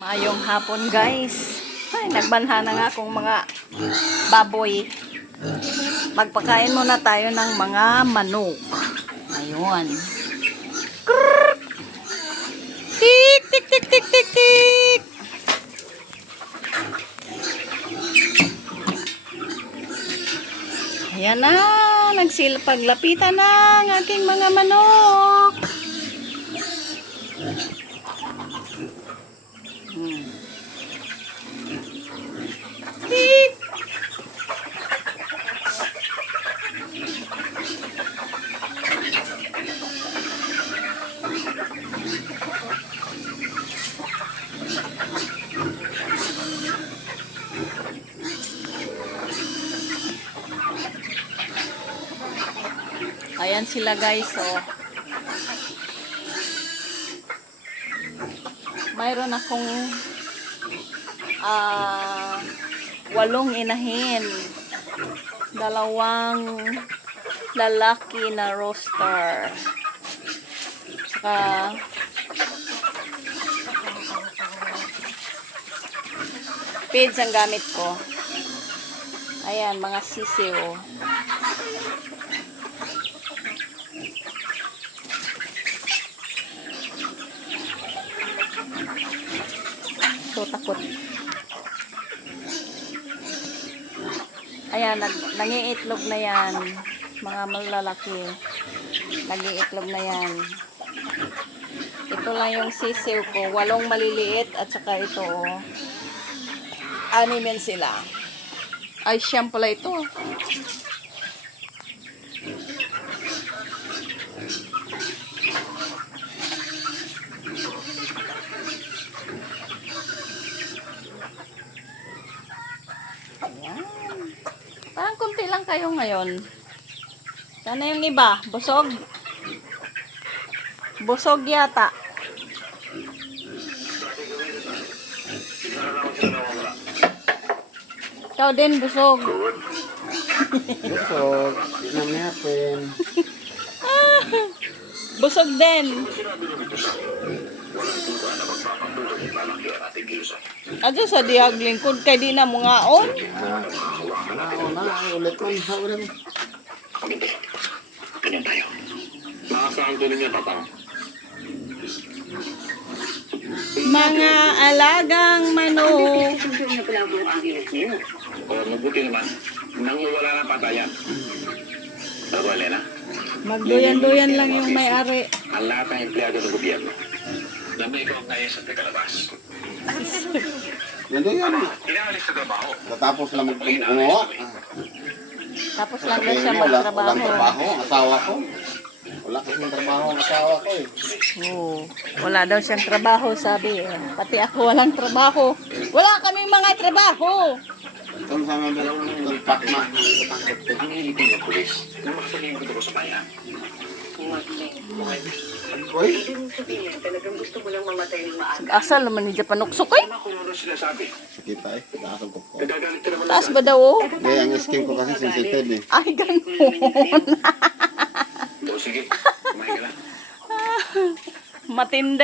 Maayong hapon guys. Ay, nagbanha na nga akong mga baboy. Magpakain muna tayo ng mga manok. Ayun. Tik, tik, tik, tik, tik, tik. Ayan na, nagsilpaglapitan na ang aking mga manok. Hmm. Tik. Ayan sila guys, oh. Mayroon akong ah walong inahin. Dalawang lalaki na roaster. Saka pids ang gamit ko. Ayan, mga sisiw. So, takot. Ayan, nag, nangiitlog na yan. Mga malalaki. Nagiitlog na yan. Ito lang yung sisiw ko. Walong maliliit at saka ito, oh. Animen sila. Ay, siyam pala ito. Ayan. Kunti lang kayo ngayon. Sana yung iba? Busog? Busog yata. Ikaw din, busog. Busog. Tignan natin. Busog din. Adyo sa diag lingkod kay di na mo nga on. Oo na, ulit man. Ha, ulit. Ganyan tayo. Nakasaan ko ninyo, tatang. Mga alagang manok. O, mabuti naman. Nang wala na patayan. Pero, Elena, Magduyan-duyan lang yung may-ari. ang lahat ng empleyado ng gobyerno na may ikaw kaya sa tagalabas. Nandun yan. Inaalis sa trabaho. Natapos lang mag- gumawa. Tapos lang Sabihin siya wala, magtrabaho. walang trabaho. Ang asawa ko. Wala kasing trabaho ang asawa ko eh. Oo. Wala daw siyang trabaho, sabi. eh. Pati ako walang trabaho. Wala kaming mga trabaho. Itong sa mga tulpak na. Ang hilitin ng pulis na makapalingkod ako sa bayan. Uy, Ibig sabihin, talagang gusto mo lang mamatay ng maaga. Asal naman ni Japan uksok eh. Ano kung ano sinasabi? kita eh. Nakasal ko po. Nagagalit ka naman Taas ba daw oh? Hindi, ang skin ko kasi sensitive eh. Ay, ganun. O, sige. Kumain ka na. Matindi.